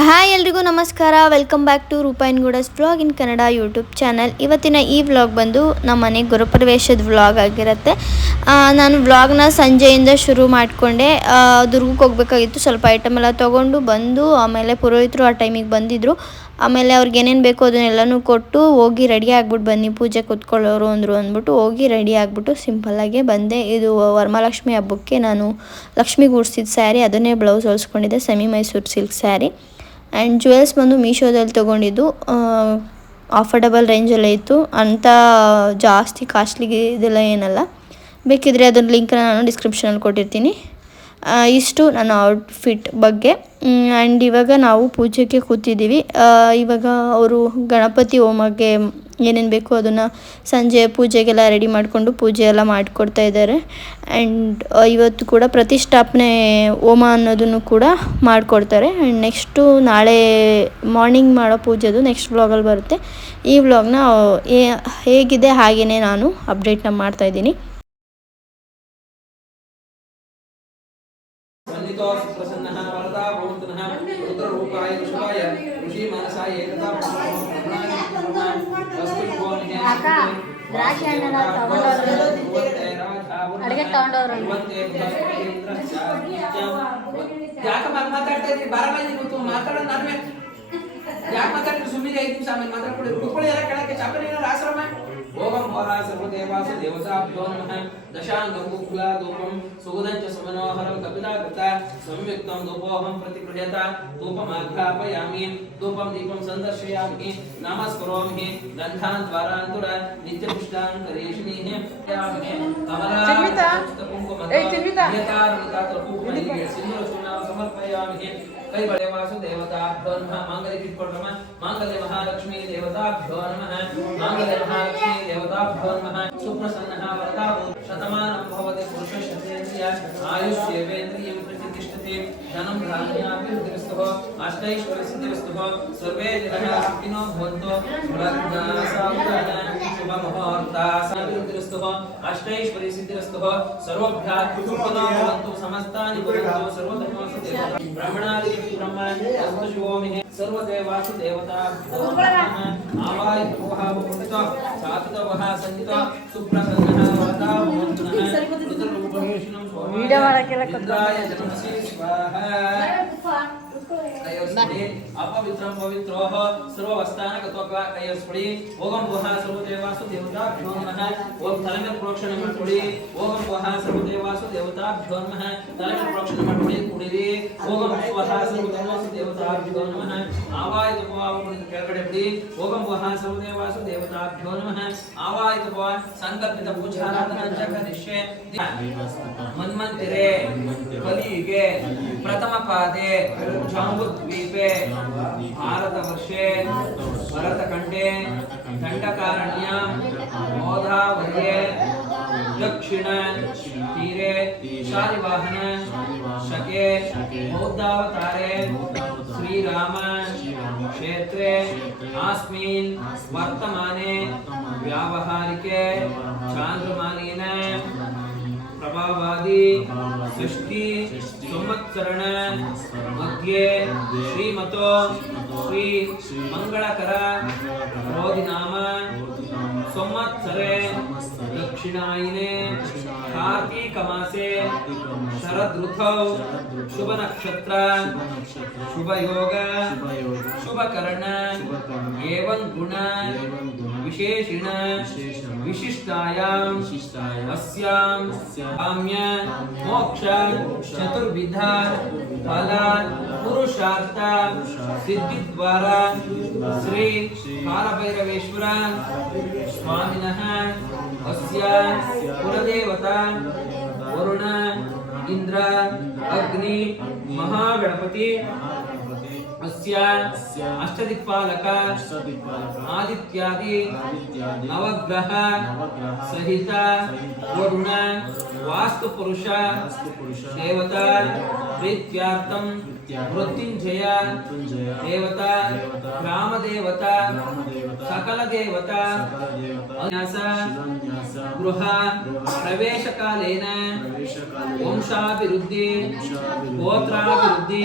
Hi ಎಲ್ರಿಗೂ ನಮಸ್ಕಾರ. Welcome back to ರೂಪಾಯಿನ್ ಗೂಡಸ್ vlog in Kannada YouTube channel ಇವತ್ತಿನ ಈ ವ್ಲಾಗ್ ಬಂದು ನಮ್ಮ ಮನೆ ಗುರುಪ್ರವೇಶದ ವ್ಲಾಗ್ ಆಗಿರುತ್ತೆ ನಾನು ವ್ಲಾಗ್ನ ಸಂಜೆಯಿಂದ ಶುರು ಮಾಡಿಕೊಂಡೆ. ದುರ್ಗಕ್ಕೆ ಹೋಗ್ಬೇಕಾಗಿತ್ತು. ಸ್ವಲ್ಪ ಐಟಮ್ ಎಲ್ಲ ತೊಗೊಂಡು ಬಂದು, ಆಮೇಲೆ ಪುರೋಹಿತರು ಆ ಟೈಮಿಗೆ ಬಂದಿದ್ದರು ಆಮೇಲೆ ಅವ್ರಿಗೆ ಏನೇನು ಬೇಕೋ ಅದನ್ನೆಲ್ಲನೂ ಕೊಟ್ಟು ಹೋಗಿ ರೆಡಿ ಆಗ್ಬಿಟ್ಟು ಬನ್ನಿ, ಪೂಜೆ ಕೂತ್ಕೊಳ್ಳೋರು ಅಂದರು ಅಂದ್ಬಿಟ್ಟು ಹೋಗಿ ರೆಡಿ ಆಗಿಬಿಟ್ಟು ಸಿಂಪಲ್ಲಾಗೆ ಬಂದೆ. ಇದು ವರಮಹಾಲಕ್ಷ್ಮಿ ಹಬ್ಬಕ್ಕೆ ನಾನು ಲಕ್ಷ್ಮಿ ಗುಡಿಸಿದ ಸ್ಯಾರಿ ಅದನ್ನೇ blouse ಹೊಲಿಸ್ಕೊಂಡಿದ್ದೆ semi Mysore silk sari and jewels ಬಂದು ಮೀಶೋದಲ್ಲಿ ತೊಗೊಂಡಿದ್ದು ಆಫರ್ಡಬಲ್ ರೇಂಜಲ್ಲೇ ಇತ್ತು. ಅಂಥ, ಜಾಸ್ತಿ ಕಾಸ್ಟ್ಲಿಗೆ ಇದೆಲ್ಲ ಏನಲ್ಲ. ಬೇಕಿದ್ರೆ ಅದ್ರ ಲಿಂಕ್ನ ನಾನು ಡಿಸ್ಕ್ರಿಪ್ಷನಲ್ಲಿ ಕೊಟ್ಟಿರ್ತೀನಿ. ಇಷ್ಟು ನನ್ನ ಔಟ್ಫಿಟ್ ಬಗ್ಗೆ. ಆ್ಯಂಡ್ ಇವಾಗ ನಾವು ಪೂಜೆಗೆ ಕೂತಿದ್ದೀವಿ. ಇವಾಗ ಅವರು ಗಣಪತಿ ಹೋಮಕ್ಕೆ ಏನೇನು ಬೇಕೋ ಅದನ್ನು ಸಂಜೆ ಪೂಜೆಗೆಲ್ಲ ರೆಡಿ ಮಾಡಿಕೊಂಡು ಪೂಜೆ ಎಲ್ಲ ಮಾಡಿಕೊಡ್ತಾ ಇದ್ದಾರೆ. ಆ್ಯಂಡ್ ಇವತ್ತು ಕೂಡ ಪ್ರತಿಷ್ಠಾಪನೆ ಹೋಮ ಅನ್ನೋದನ್ನು ಕೂಡ ಮಾಡಿಕೊಡ್ತಾರೆ. ಆ್ಯಂಡ್ ನೆಕ್ಸ್ಟು ನಾಳೆ ಮಾರ್ನಿಂಗ್ ಮಾಡೋ ಪೂಜೆದು ನೆಕ್ಸ್ಟ್ ವ್ಲಾಗಲ್ಲಿ ಬರುತ್ತೆ. ಈ ವ್ಲಾಗ್ನ ಹೇಗಿದೆ ಹಾಗೆಯೇ ನಾನು ಅಪ್ಡೇಟ್ನ ಮಾಡ್ತಾಯಿದ್ದೀನಿ ಅಡ್ಗೆ ತಗೊಂಡವ್ರು. ಯಾಕೆ ಮಾತಾಡ್ತಾ ಇದ್ರಿ? ಕೂತು ಮಾತಾಡೋದು ನಾನು ಯಾಕೆ ಮಾತಾಡ್ತೀರಿ? ಸುಮ್ಮನೆ ಐದು ನಿಮಿಷ ಆಮೇಲೆ ಮಾತಾಡ್ಕೊಳ್ಳಿ ಕುತ್ಕೊಳ್ಳಿ. देवताभ्योन्महम् दशाङ्गमुग्लादोपम् सुगुदञ्च समनोहरं कपिला कृता संयुक्तं दोपोऽहं प्रतिगृह्यत धूपमाघ्रापयामि धूपं दीपं सन्दर्शयामि नमस्करोमि गन्धान् द्वारान्तुर नित्यपुष्टान् करेशिनीः कमला पुष्पकुङ्कुमं यतारं तत्र पूर्णिगे सिन्दूरचूर्णां समर्पयामि। कैवल्यवासु देवताभ्यो नमः माङ्गल्यकिट्कोण्डम माङ्गल्य महालक्ष्मी देवताभ्यो नमः माङ्गल्य महालक्ष्मी देवताभ्यो नमः सुप्रसन्नः वरदा शतमानं भवति पुरुषशतेन्द्रिय आयुष्येवेन्द्रियं प्रतिष्ठ सिद्धि धनं धान्याभिवृद्धिरस्तुः अष्टैश्वर्यसिद्धिरस्तुः सर्वे जनाः सुखिनो भवन्तु शुभमुहूर्ताभिवृद्धिरस्तुः अष्टैश्वर्यसिद्धिरस्तुः सर्वभ्यः सुखिनो भवन्तु समस्तानि भवन्तु सर्वधर्मसिद्धिः ब्रह्मणादि ब्रह्माणि अस्तु शिवोमिः सर्वदेवासु देवताभ्यो आवायोहावपुष्ट सात्वः सञ्जित सुप्रसन्नः वातावोत्तनः ऋतुरूपभूषणं स्वाहाय इन्द्राय जनमसि स्वाहा ಅಪವಿತ್ರ ಪವಿತ್ರೋ ಸರ್ವಸ್ಥಾನ ಕೈಯಸ್ಕೊಳ್ಳಿ ಓಗಂ ಗುಹ ಸರ್ವದೇವಾಸು ದೇವತಾಭ್ಯೋ ನಮಃ ಓಂ ತಲೆಗೆ ಪ್ರೋಕ್ಷಣೆ ಮಾಡ್ಕೊಳ್ಳಿ. ಓಗಂ ಗುಹ ಸರ್ವದೇವಾಸು ದೇವತಾಭ್ಯೋ ನಮಃ ತಲೆಗೆ ಪ್ರೋಕ್ಷಣೆ ಮಾಡ್ಕೊಳ್ಳಿ ಕುಡಿರಿ. ಓಗಂ ಗುಹ ಸರ್ವದೇವಾಸು ದೇವತಾಭ್ಯೋ ನಮಃ ಆವಾಯಿತ ಭಾವವನ್ನು ಕೆಳಗಡೆ ಬಿಡಿ. ಓಗಂ ಗುಹ ಸರ್ವದೇವಾಸು ದೇವತಾಭ್ಯೋ ನಮಃ ಆವಾಯಿತ ಭಾವ ಸಂಕಲ್ಪಿತ ಪೂಜಾರಾಧನಾ ಜಗ ನಿಶ್ಚಯ ಮನ್ಮಂತಿರೆ. ಬಲಿಗೆ ಪ್ರಥಮ ಪಾದೆ. जाम्बुद्वीपे भारतवर्षे भरतखण्डे दण्डकारण्यं गोधावर्ये दक्षिण तीरे शालिवाहन शके बौद्धावतारे श्रीराम क्षेत्रे आस्मिन् वर्तमाने व्यावहारिके चान्द्रमालीन ಪ್ರಭಾವಾದಿ ಸೃಷ್ಟಿ ಸಂವತ್ಸರಣ ಮಧ್ಯೆ ಶ್ರೀಮತೋ ಶ್ರೀ ಮಂಗಳಕರ ಬೋಧಿನಾಮ संवत्सरे दक्षिणायने कार्तिकमासे शरद ऋतौ शुभ नक्षत्र शुभ योग शुभ करण एवं गुण विशेषिण विशिष्टायाम अस्याम काम्य मोक्ष चतुर्विध फल पुरुषार्थ सिद्धि द्वारा श्री कालभैरवेश्वर स्वामिनः अस्य कुलदेवता वरुण इंद्र अग्नि महागणपति अस्य अष्टदिक्पालक आदित्यादि नवग्रह सहित वरुण वास्तुपुरुष देवता प्रीत्यार्थम मृत्युंजय देवता ग्रामदेवता सकलदेवता गृह प्रवेशकालेन वंशाभिवृद्धि गोत्राभिवृद्धि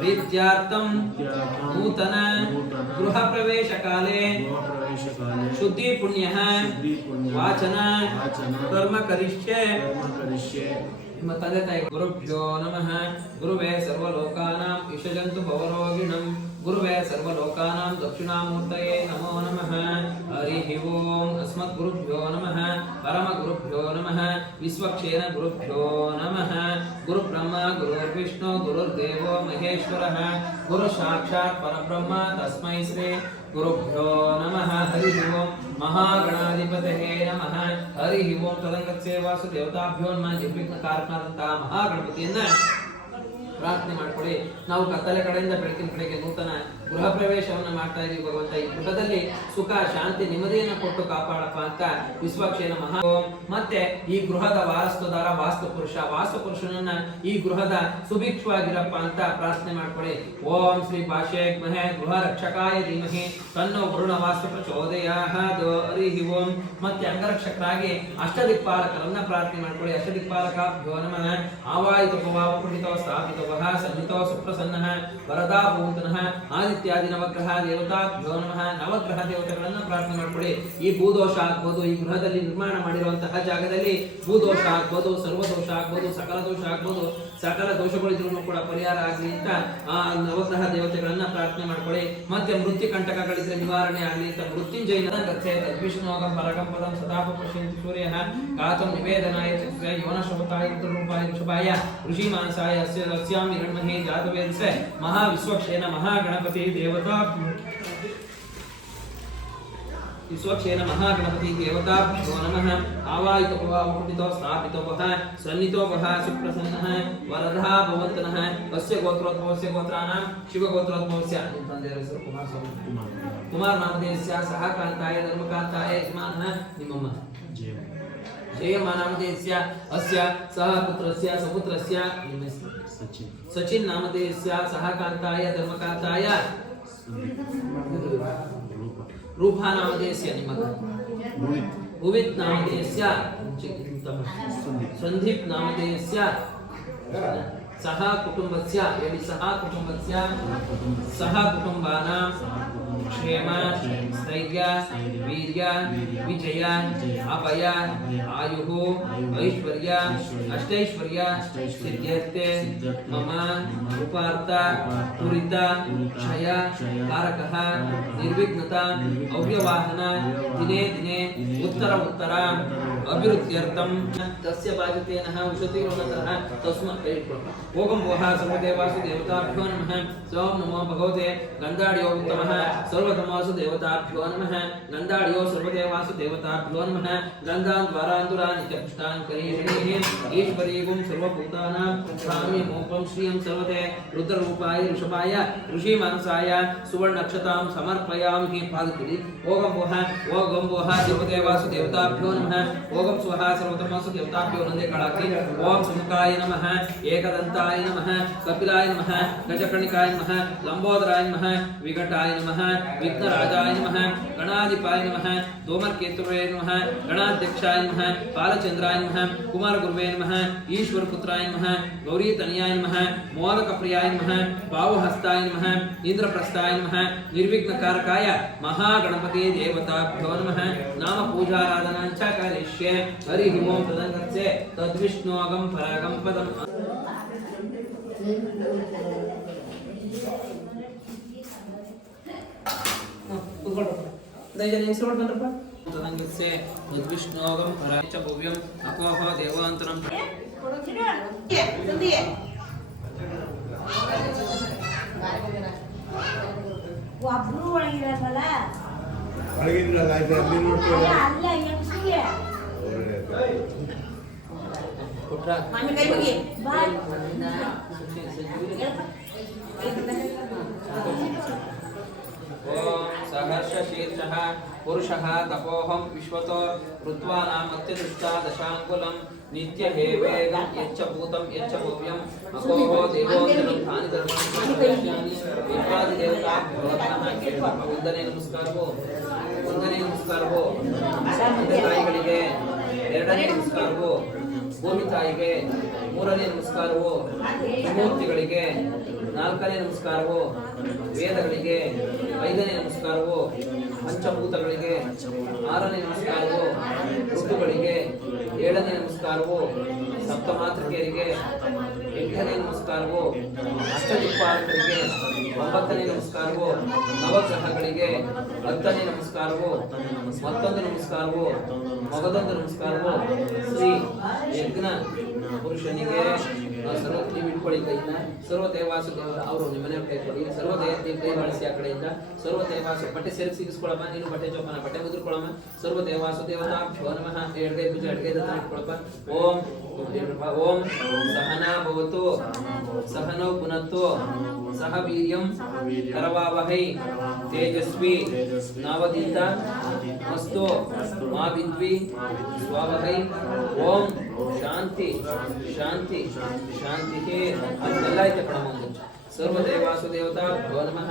विद्यार्थम नूतन गृह प्रवेश काले शुद्धि पुण्य वाचन कर्म करिष्ये। తదతై గురుభ్యో నమ గురువే సర్వలోకానాం ఇషజంతు భవరోగిణం గురువే సర్వలోకానాం దక్షిణామూర్తయే నమో నమ హరి ఓం అస్మద్గురుభ్యో నమ పరమగురుభ్యో నమ విశ్వక్షేణ గురుభ్యో నమ గురు బ్రహ్మ గురుర్విష్ణు గురుర్దేవో మహేశ్వర గురు సాక్షాత్ పరబ్రహ్మ తస్మై శ్రీ గురుభ్యో నమ హరి ఓం ಮಹಾಗಣಾಧಿಪತಯೇ ನಮಃ. ಹರಿ ಓಂ ತದಂಗತ್ಸೇ ವಾಸುದೇವತಾಭ್ಯೋ ದೇವತಾಭ್ಯೋನ್ಮ ನಿರ್ವಿಘ್ನ ಕಾರಕನಾದಂತಹ ಮಹಾಗಣಪತಿಯನ್ನ ಪ್ರಾರ್ಥನೆ ಮಾಡಿಕೊಡಿ. ನಾವು ಕತ್ತಲೆ ಕಡೆಯಿಂದ ಬೆಳಕಿನ ಕಡೆಗೆ ನೂತನ ಗೃಹ ಪ್ರವೇಶವನ್ನ ಮಾಡ್ತಾ ಇದೀವಿ ಭಗವಂತ. ಈ ಗೃಹದಲ್ಲಿ ಸುಖ, ಶಾಂತಿ, ನೆಮ್ಮದಿಯನ್ನು ಕೊಟ್ಟು ಕಾಪಾಡಪ್ಪ ಅಂತ ವಿಶ್ವಕ್ಷೇನ ಮಹಾ. ಮತ್ತೆ ಈ ಗೃಹದ ವಾರಸ್ತುದಾರ ವಾಸ್ತು ಪುರುಷ ವಾಸ್ತು ಪುರುಷನನ್ನ ಈ ಗೃಹದ ಸುಭಿಕ್ಷವಾಗಿರಪ್ಪ ಅಂತ ಪ್ರಾರ್ಥನೆ ಮಾಡ್ಕೊಳ್ಳಿ. ಓಂ ಶ್ರೀ ಭಾಷೆ ಮಹೇ ಗೃಹ ರಕ್ಷಕಾಯ ಧೀಮಹಿ ತನ್ನೋ ವರುಣ ವಾಸ್ತು ಪ್ರಚೋದಯ ಹರಿಹಿ ಓಂ. ಮತ್ತೆ ಅಂಗರಕ್ಷಕರಾಗಿ ಅಷ್ಟದಿಕ್ಪಾಲಕರನ್ನ ಪ್ರಾರ್ಥನೆ ಮಾಡ್ಕೊಳ್ಳಿ. ಅಷ್ಟದಿಕ್ಪಾಲಕಾಭ್ಯೋ ನಮಃ. ಆವಾಯಿತ ಪುಣಿತೋ ಸ್ಥಾಪಿತೋ ವಹ ಸನ್ನಿತೋ ಸುಪ್ರಸನ್ನಃ ವರದಾ ಭೂತನಃ ಆದಿತ್ಯಾದಿ ನವಗ್ರಹ ದೇವತಾ ನಮಃ ನವಗ್ರಹ ದೇವತೆಗಳನ್ನು ಪ್ರಾರ್ಥನೆ ಮಾಡ್ಕೊಳ್ಳಿ. ಈ ಭೂದೋಷ ಆಗ್ಬೋದು, ಈ ಗೃಹದಲ್ಲಿ ನಿರ್ಮಾಣ ಮಾಡಿರುವಂತಹ ಜಾಗದಲ್ಲಿ ಭೂದೋಷ ಆಗ್ಬೋದು, ಸರ್ವದೋಷ ಆಗ್ಬೋದು ಸಕಲ ದೋಷ ಆಗ್ಬೋದು. ಸಕಲ ದೋಷಗಳಿದ್ರೂ ಕೂಡ ಪರಿಹಾರ ಆಗಲಿ ಅಂತ, ಆ, ನವಗ್ರಹ ದೇವತೆಗಳನ್ನ ಪ್ರಾರ್ಥನೆ ಮಾಡ್ಕೊಳ್ಳಿ. ಮತ್ತೆ ಮೃತ್ಯು ಕಂಟಕಗಳಿದ್ರೆ ನಿವಾರಣೆ ಆಗಲಿ ಅಂತ ಮೃತ್ಯುಂಜಯನ ಗಚ್ಚೆ ತದ್ವಿಷ್ಣೋಗಂ ಪರಗಂ ಪದಂ ಸದಾಪ ಪಶ್ಯಂತಿ ಸೂರ್ಯಃ ಕಾತಂ ನಿವೇದನಾಯ ಚಕ್ರ ಯೋನ ರೂಪಾಯ ಋಷಭಾಯ ಋಷಿ ಮಾನಸಾಯ ಅಸ್ಯ ರಸ್ಯಾಮಿ ಹಿರಣ್ಮಹೇ ಜಾತವೇದಸೆ ಮಹಾವಿಶ್ವಕ್ಷೇನ ಮಹಾಗಣಪತಿ ದೇವತಾ विश्वक्षे नमः, गणपति देवताभ्यो नमः। आवायुतोपवामुकुटितो स्थापितो वः सन्नितो वः कस्य गोत्रोद्भव से तस्य शिवगोत्रोद्भव से शिवगोत्रोद्भवस्य तन्देरस्य कुमारस्वामी कुमार नामधेयस्य सहकान्ताय धर्मकान्ताय यजमानः निमम्म। श्रेयमानामधेयस्य अस्य सः पुत्रस्य सपुत्रस्य सचिन् सचिन् नामधेयस्य सहकान्ताय धर्मकान्ताय रूपा नामधेयस्य निमक उवित नामधेयस्य संदीप सह कुटुंबस्य यदि सह कुटुंबस्य सह कुटुंबानां क्षेमा स्थैर्य वीर्य विजय अभय आयु ऐश्वर्य अष्टैश्वर्य सिद्ध्यर्थे मम उपार्थ त्वरित क्षय कारकः निर्विघ्नता अव्यवाहन दिने दिने उत्तर उत्तर अभिवृद्ध्यर्थं तस्य वाचतेनः उषतिरुणतः तस्मै ओगं वोः सर्वदेवासु देवताभ्यो नमः सोम नमो भगवते गन्धाडियोत्तमः सर्वधमासु देवताभ्यो नमः। गन्धाढ्यो सर्वदेवासु देवताभ्यो नमः। गन्धान् द्वारान्तुरान् इत्यपुष्टान् करीषणीः ईश्वरीगुं सर्वभूतानां स्वामी मोपं श्रियं सर्वते। रुद्ररूपाय, ऋषभाय, ऋषिमानसाय सुवर्णक्षतां समर्पयामि। पादकरि ओगं वोह ओगं वोह सर्वदेवासु देवताभ्यो नमः। ओगं स्वः सर्वतमासु देवताभ्यो नन्दे सुमुखाय नमः, एकदन्ताय नमः, कपिलाय नमः, गजकर्णिकाय नमः, लम्बोदराय नमः विघटाय नमः। विघ्नराजाय नमः, गणाधिपाय नमः तोमरकेतुवे नमः, गणाध्यक्षाय नमः बालचंद्राय नमः, कुमारगुरुवे नमः, ईश्वरपुत्राय नमः नम नमः मोलकप्रियाय नमः बाहुहस्ताय नमः, इंद्रप्रस्थाय नमः, निर्विघ्नकारकाय महागणपते देवताभ्यो नमः नाम पूजाराधनाञ्च करिष्ये हरिः ओं तदङ्गस्य, तद्विष्णोऽगं परागं पदम्। ಪದಂ ದಯಜನ ಹೆಸರು ಬಂದ್ರಪ್ಪ ತದಂಗಸ್ಯ ತದ್ವಿಷ್ಣೋಗಂ ಪರಾಚ ಭವ್ಯಂ ಅಪೋಹ ದೇವಾಂತರಂ ಒಬ್ರು ಒಳಗಿರಲ್ವಲ್ಲ ಒಳಗಿದ್ರಲ್ಲ ಇದು ಅಲ್ಲಿ ಅಲ್ಲ ನೋಡ್ತೀವಲ್ಲ ಅಲ್ಲ ಹೆಂಗ್ಸ್ರಿಗೆ ಪುಟ್ರ ಮಮ್ಮಿ ಕೈ ಮುಗಿ ಬಾಯ್ ಸಹರ್ಷ ಶೀರ್ಷಃ ಪುರುಷಃ ತಪೋಹಂ ವಿಶ್ವತೋ ಋತ್ವಾನಾಮತ್ಯದೃಷ್ಟ ದಶಾಂಗುಲಂ ನಿತ್ಯ ಹೇವೇಗಂ ಯಚ್ಚ ಭೂತಂ ಯಚ್ಚ ಭವ್ಯಂ ಅಪೋಹೋ ದೇವೋತ್ತರಂ ತಾನಿ ಧರ್ಮಾನಿ ವಿಶ್ವಾದಿ ದೇವತಾ ಭಗವಂತನ ವಂದನೆ ನಮಸ್ಕಾರವು ವಂದನೆ ನಮಸ್ಕಾರವು ತಂದೆ ತಾಯಿಗಳಿಗೆ ಎರಡನೇ ನಮಸ್ಕಾರವು ಭೂಮಿ ತಾಯಿಗೆ ಮೂರನೇ ನಮಸ್ಕಾರವು ಮೂರ್ತಿಗಳಿಗೆ ನಾಲ್ಕನೇ ನಮಸ್ಕಾರವು, ವೇದಗಳಿಗೆ ಐದನೇ ನಮಸ್ಕಾರವು, ಪಂಚಭೂತಗಳಿಗೆ ಆರನೇ ನಮಸ್ಕಾರವು, ಋತುಗಳಿಗೆ ಏಳನೇ ನಮಸ್ಕಾರವು, ಸಪ್ತಮಾತೃಕೆಯರಿಗೆ ಎಂಟನೇ ನಮಸ್ಕಾರವು, ಅಷ್ಟದಿಕ್ಪಾಲಕರಿಗೆ ಒಂಬತ್ತನೇ ನಮಸ್ಕಾರವು, ನವಗ್ರಹಗಳಿಗೆ ಹತ್ತನೇ ನಮಸ್ಕಾರವು, ಮತ್ತೊಂದು ನಮಸ್ಕಾರವು, ಮಗದೊಂದು ನಮಸ್ಕಾರವು, ಶ್ರೀ ಯಜ್ಞ ಪುರುಷನಿಗೆ ಆ ಸರ್ವ ನೀವು ಇಟ್ಕೊಳ್ಳಿ ಕೈನ ಸರ್ವ ದೇವಾಸು ದೇವರ ಅವರು ನಿಮ್ಮ ಮನೆ ಕೈ ಕೊಡಿ ಸರ್ವ ದೇವ ಕೈ ಬಳಸಿ ಆ ಕಡೆಯಿಂದ ಸರ್ವ ದೇವಾಸು ಬಟ್ಟೆ ಸೇರಿ ಸಿಗಿಸ್ಕೊಳಮ್ಮ ನೀನು ಬಟ್ಟೆ ಚೋಪನ ಬಟ್ಟೆ ಮುದ್ರಕೊಳಮ್ಮ ಸರ್ವ ದೇವಾಸು ದೇವತಾ ಭ್ಯೋ ನಮಃ ಎಡಗೈ ಭುಜ ಎಡಗೈ ದತ್ತ ಇಟ್ಕೊಳಪ್ಪ ಓಂ ಓಂ ಸಹನಾ ಭವತು ಸಹನೋ ಪುನತ್ತು ಸಹ ವೀರ್ಯಂ ಕರವಾವಹೈ ತೇಜಸ್ವಿ ನಾವದೀತ ಅಸ್ತು ಮಾ ವಿದ್ವಿ ಸ್ವಾವಹೈ ಓಂ ಶಾಂತಿ ಶಾಂತಿ ಶಾಂತಿ ಅದೆಲ್ಲ ಐತೆ ಒಂದು ಸರ್ವದೇವಾಸು ದೇವತಾ ಭೋ ನಮಃ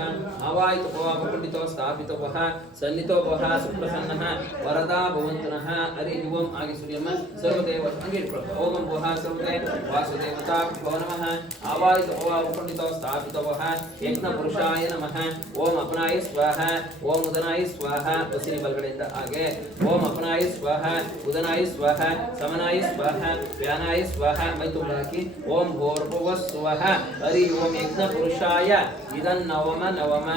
ಅವಾಯಿತು ಭವ ಅಪಕುಂಡಿತೋ ಸ್ಥಾಪಿತೋ ವಹ ಸನ್ನಿತೋ ವಹ ಸುಪ್ರಸನ್ನಃ ವರದಾ ಭವಂತನಃ ಹರಿ ಓಂ ಆಗಿ ಸುರಿಯಮ್ಮ ಸರ್ವದೇವ ಹಂಗೆ ಇಟ್ಕೊಳ್ಳಿ ಓಂ ವಹ ಸರ್ವದೇ ವಾಸುದೇವತಾ ಭೋ ನಮಃ ಅವಾಯಿತು ಭವ ಅಪಕುಂಡಿತೋ ಸ್ಥಾಪಿತೋ ವಹ ಯಜ್ಞ ಪುರುಷಾಯ ನಮಃ ಓಂ ಅಪನಾಯ ಸ್ವಾಹ ಓಂ ಉದನಾಯ ಸ್ವಾಹ ಬಸಿರಿ ಬಲಗಡೆಯಿಂದ ಹಾಗೆ ಓಂ ಅಪನಾಯ ಸ್ವಾಹ ಉದನಾಯ ಸ್ವಾಹ ಸಮನಾಯ ಸ್ವಾಹ ವ್ಯಾನಾಯ ಸ್ವಾಹ ಮೈ ತುಂಬ ಹಾಕಿ ಓಂ ಭೋರ್ಭುವ ಸ್ವಹ ಹರಿ ಓಂ ಯಜ್ಞ पुरुषाय इदन्नवम नवम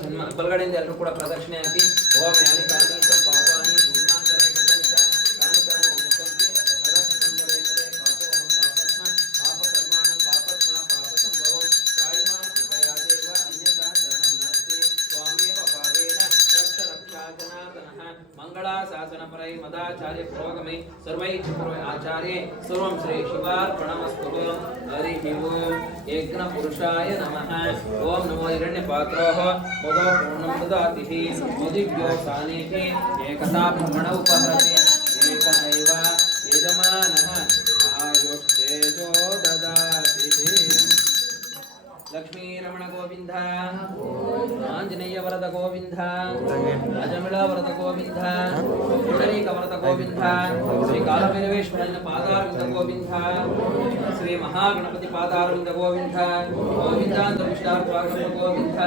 ಜನ್ಮ ಬಲಗಡೆಯಿಂದ ಎಲ್ಲರೂ ಕೂಡ ಪ್ರದಕ್ಷಿಣೆ ಹಾಕಿ ಓಂ ಯಾನಿ ಕಾನಿ ಚಂ ಪಾಪಾನಿ ಗುಣಾಂತರೇ ಕಥಂಚ ಕಾನಿ ಕಾನಿ ಅನಂತಂತಿ ಪ್ರದಕ್ಷಿಣಂ हरि ओम यज्ञ पुरुषाय नमः। ओम नमो हिरण्य पात्रोः मदो पूर्णं ददाति। मोदिभ्यो स्थानेपि एकता भ्रमण उपहरति। एक यजमानः। आयुष्तेजो ददाति। ಪುರೋ ಆಚಾರ್ಯೇ ಸರ್ವಂ ಶ್ರೀ ಶಿವಾರ್ಪಣಮಸ್ತು ಹರಿ ಓಂ ಯಜ್ಞ ಪುರುಷಾಯ ನಮಃ ಓಂ ನಮೋ ಹಿರಣ್ಯ ಪಾತ್ರೋಃ ಮದೋ ಪೂರ್ಣಂ ದದಾತಿ ಮದಿಭ್ಯೋ ಸಾನೇತಿ ಏಕತಾ ಬ್ರಹ್ಮಣ ಉಪಹರತಿ ಏಕದೈವ ಯಜಮಾನಃ ಆಯುಷ್ಟೇಜೋ ದದಾತಿ ಲಕ್ಷ್ಮೀ ರಮಣ ಗೋವಿಂದ ಆಂಜನೇಯ ವರದ ಗೋವಿಂದ ಅಜಮಿಳ ವರದ ಗೋವಿಂದ ಪುಂಡರೀಕ ವರದ ಗೋವಿಂದ ಶ್ರೀ ಕಾಲಭೈರವೇಶ್ವರನ ಪಾದಾರವಿಂದ ಗೋವಿಂದ ಶ್ರೀ ಮಹಾಗಣಪತಿ ಪಾದಾರವಿಂದ ಗೋವಿಂದ ಗೋವಿಂದ ಅಂತ ವಿಷ್ಣಾರ್ಥವಾಗದ ಗೋವಿಂದ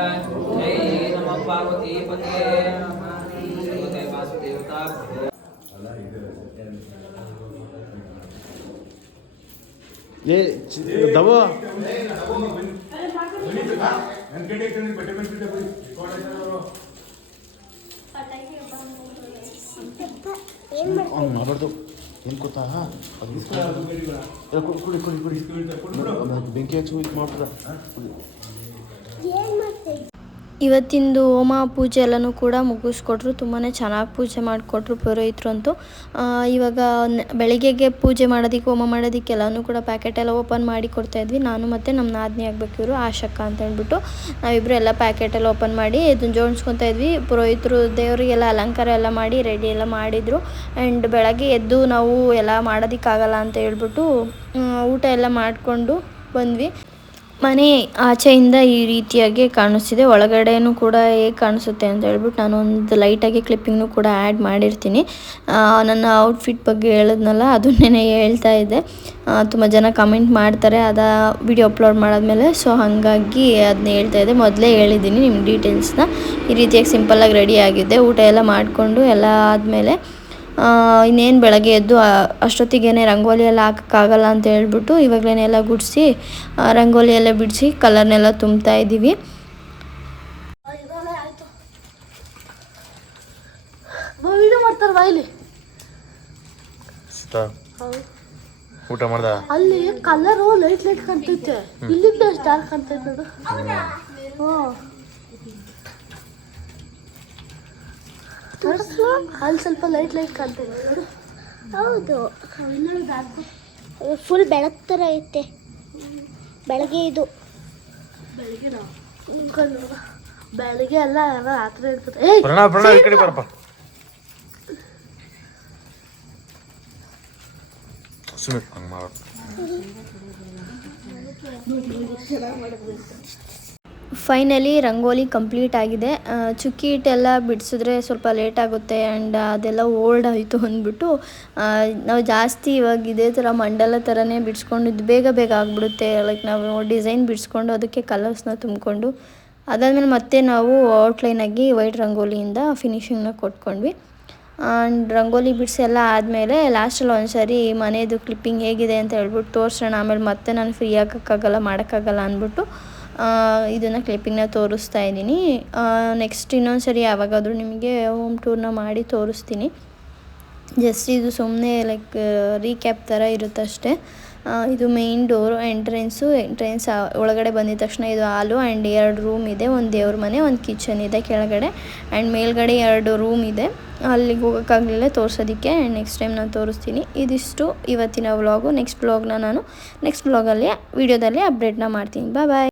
ಜೈ ನಮ ಪಾರ್ವತಿ ಪತೆ ದೇವತೆ ವಾಸುದೇವತಾ ಏ ದವ ನನ್ನ ಕಡೆ ಬಟ್ಟೆ ಕೋಣೆಯವರು ಅವ್ನು ಮಾಡಬಾರ್ದು ಏನು ಗೊತ್ತಾ? ಅದು ಏ, ಕು- ಕುಡಿ ಕುಡಿ. ಕುಡಿ. ಅದು ಬೆಂಕಿ ಹಚ್ಚಿ ಇದು ಮಾಡ್ಬಿಡ ಇವತ್ತಿಂದು ಹೋಮ ಪೂಜೆ ಎಲ್ಲನೂ ಕೂಡ ಮುಗಿಸ್ಕೊಟ್ರು ತುಂಬಾ ಚೆನ್ನಾಗಿ ಪೂಜೆ ಮಾಡಿಕೊಟ್ರು ಪುರೋಹಿತರು ಅಂತೂ. ಇವಾಗ ಬೆಳಿಗ್ಗೆಗೆ ಪೂಜೆ ಮಾಡೋದಕ್ಕೆ, ಹೋಮ ಮಾಡೋದಕ್ಕೆ ಎಲ್ಲನೂ ಕೂಡ ಪ್ಯಾಕೆಟ್ ಎಲ್ಲ ಓಪನ್ ಮಾಡಿ ಕೊಡ್ತಾ ಇದ್ವಿ. ನಾನು ಮತ್ತು ನಮ್ಮ ನಾದಿನಿ ಆಗಬೇಕು ಇವರು, ಆಶಕ್ಕ ಅಂತ ಹೇಳ್ಬಿಟ್ಟು ನಾವಿಬ್ಬರು ಎಲ್ಲ ಪ್ಯಾಕೆಟ್ ಎಲ್ಲ ಓಪನ್ ಮಾಡಿ ಇದನ್ನು ಜೋಡಿಸ್ಕೊತಾ ಇದ್ವಿ. ಪುರೋಹಿತರು ದೇವರಿಗೆಲ್ಲ ಅಲಂಕಾರ ಎಲ್ಲ ಮಾಡಿ ರೆಡಿ ಎಲ್ಲ ಮಾಡಿದರು. ಆ್ಯಂಡ್ ಬೆಳಗ್ಗೆ ಎದ್ದು ನಾವು ಎಲ್ಲ ಮಾಡೋದಕ್ಕಾಗಲ್ಲ ಅಂತ ಹೇಳ್ಬಿಟ್ಟು ಊಟ ಎಲ್ಲ ಮಾಡಿಕೊಂಡು ಬಂದ್ವಿ. ಮನೆ ಆಚೆಯಿಂದ ಈ ರೀತಿಯಾಗಿ ಕಾಣಿಸ್ತಿದೆ. ಒಳಗಡೆನೂ ಕೂಡ ಹೇಗೆ ಕಾಣಿಸುತ್ತೆ ಅಂತ ಹೇಳ್ಬಿಟ್ಟು ಒಂದು ಲೈಟಾಗಿ ಕ್ಲಿಪ್ಪಿಂಗ್ನು ಕೂಡ ಆ್ಯಡ್ ಮಾಡಿರ್ತೀನಿ. ನನ್ನ ಔಟ್ಫಿಟ್ ಬಗ್ಗೆ ಹೇಳಿದ್ನಲ್ಲ ಅದನ್ನೇ ಹೇಳ್ತಾ ಇದ್ದೆ. ತುಂಬ ಜನ ಕಮೆಂಟ್ ಮಾಡ್ತಾರೆ, ಅದ ವಿಡಿಯೋ ಅಪ್ಲೋಡ್ ಮಾಡಾದ್ಮೇಲೆ. ಸೊ, ಹಾಗಾಗಿ ಅದನ್ನ ಹೇಳ್ತಾ ಇದ್ದೆ. ಮೊದಲೇ ಹೇಳಿದ್ದೀನಿ ನಿಮ್ಮ ಡೀಟೇಲ್ಸ್ನ. ಈ ರೀತಿಯಾಗಿ ಸಿಂಪಲ್ಲಾಗಿ ರೆಡಿ ಆಗಿದೆ ಊಟ ಎಲ್ಲ ಮಾಡಿಕೊಂಡು ಎಲ್ಲ ಆದಮೇಲೆ ಇನ್ನೇನು ಬೆಳಗ್ಗೆ ಎದ್ದು ಅಷ್ಟೊತ್ತಿಗೇನೆ ರಂಗೋಲಿ ಎಲ್ಲ ಹಾಕೋಕ್ಕಾಗಲ್ಲ ಅಂತ ಹೇಳ್ಬಿಟ್ಟು ಇವಾಗಲೇ ಎಲ್ಲ ಗುಡಿಸಿ ರಂಗೋಲಿ ಎಲ್ಲ ಬಿಡಿಸಿ ಕಲರ್ನೆಲ್ಲ ತುಂಬ್ತಾ ಇದ್ದೀವಿ. ಊಟ ಮಾಡ್ದ? ಅಲ್ಲಿ ಕಲರು ಲೈಟ್ ಲೈಟ್ ಕಾಣ್ತೈತೆ. ಇಲ್ಲಿಂದ ಡಾರ್ಕ್ ಕಾಣ್ತೈತೆ ನೋಡು ಹ್ಞೂ ತೋರಿಸ್ಲಾ? ಅಲ್ಲಿ ಸ್ವಲ್ಪ ಲೈಟ್ ಲೈಟ್ ಕಾಣ್ತೈತೆ ನೋಡು. ಹೌದು. ಫುಲ್ ಬೆಳಕ್ ಥರ ಐತೆ. ಬೆಳಗ್ಗೆ ಇದು. ಬೆಳಿಗ್ಗೆ. ಬೆಳಿಗ್ಗೆ ಎಲ್ಲ ಎಲ್ಲ ರಾತ್ರಿ ಇರ್ತದೆ. ಏಯ್! ಪ್ರಣವ್ ಪ್ರಣವ್ ಈ ಕಡೆ ಬರಪ್ಪ. ಸುಮಿತ್ ಹಂಗೆ ಮಾಡ ಫೈನಲಿ ರಂಗೋಲಿ ಕಂಪ್ಲೀಟ್ ಆಗಿದೆ. ಚುಕ್ಕಿ ಇಟ್ಟೆಲ್ಲ ಬಿಡಿಸಿದ್ರೆ ಸ್ವಲ್ಪ ಲೇಟ್ ಆಗುತ್ತೆ ಆ್ಯಂಡ್ ಅದೆಲ್ಲ ಓಲ್ಡ್ ಆಯಿತು ಅಂದ್ಬಿಟ್ಟು ನಾವು ಜಾಸ್ತಿ ಇವಾಗ ಇದೇ ಥರ ಮಂಡಲ ಥರನೇ ಬಿಡಿಸ್ಕೊಂಡಿದ್ದು ಬೇಗ ಬೇಗ ಆಗಿಬಿಡುತ್ತೆ. ಲೈಕ್ ನಾವು ಡಿಸೈನ್ ಬಿಡಿಸ್ಕೊಂಡು ಅದಕ್ಕೆ ಕಲರ್ಸ್ನ ತುಂಬಿಕೊಂಡು, ಅದಾದಮೇಲೆ ಮತ್ತೆ ನಾವು ಔಟ್ಲೈನಾಗಿ ವೈಟ್ ರಂಗೋಲಿಯಿಂದ ಫಿನಿಷಿಂಗ್ನ ಕೊಟ್ಕೊಂಡ್ವಿ. ಆ್ಯಂಡ್ ರಂಗೋಲಿ ಬಿಡಿಸಿ ಎಲ್ಲ ಆದಮೇಲೆ ಲಾಸ್ಟಲ್ಲಿ ಒಂದು ಸರಿ ಮನೆಯದು ಕ್ಲಿಪ್ಪಿಂಗ್ ಹೇಗಿದೆ ಅಂತ ಹೇಳ್ಬಿಟ್ಟು ತೋರಿಸೋಣ. ಆಮೇಲೆ ಮತ್ತೆ ನಾನು ಫ್ರೀ ಆಗೋಕ್ಕಾಗಲ್ಲ, ಮಾಡೋಕ್ಕಾಗಲ್ಲ ಅಂದ್ಬಿಟ್ಟು ಇದನ್ನು ಕ್ಲಿಪ್ಪಿಂಗ್ನ ತೋರಿಸ್ತಾ ಇದ್ದೀನಿ. ನೆಕ್ಸ್ಟ್ ಇನ್ನೊಂದು ಸರಿ ಯಾವಾಗಾದರೂ ನಿಮಗೆ ಹೋಮ್ ಟೂರ್ನ ಮಾಡಿ ತೋರಿಸ್ತೀನಿ. ಜಸ್ಟ್ ಇದು ಸುಮ್ಮನೆ ಲೈಕ್ ರೀಕ್ಯಾಪ್ ಥರ ಇರುತ್ತಷ್ಟೇ ಇದು ಮೇಯ್ನ್ ಡೋರು ಎಂಟ್ರೆನ್ಸು ಎಂಟ್ರೆನ್ಸ್ ಒಳಗಡೆ ಬಂದಿದ ತಕ್ಷಣ ಇದು ಹಾಲು ಆ್ಯಂಡ್ ಎರಡು ರೂಮ್ ಇದೆ. ಒಂದು ದೇವ್ರ ಮನೆ, ಒಂದು ಕಿಚನ್ ಇದೆ ಕೆಳಗಡೆ. ಆ್ಯಂಡ್ ಮೇಲ್ಗಡೆ ಎರಡು ರೂಮ್ ಇದೆ. ಅಲ್ಲಿಗೆ ಹೋಗೋಕ್ಕಾಗಲಿಲ್ಲ ತೋರಿಸೋದಕ್ಕೆ. ಆ್ಯಂಡ್ ನೆಕ್ಸ್ಟ್ ಟೈಮ್ ನಾನು ತೋರಿಸ್ತೀನಿ. ಇದಿಷ್ಟು ಇವತ್ತಿನ ವ್ಲಾಗು ನೆಕ್ಸ್ಟ್ ವ್ಲಾಗ್ನ ನಾನು ನೆಕ್ಸ್ಟ್ ವ್ಲಾಗಲ್ಲಿ ವೀಡಿಯೋದಲ್ಲಿ ಅಪ್ಡೇಟ್ನ ಮಾಡ್ತೀನಿ. ಬಾಯ್ ಬಾಯ್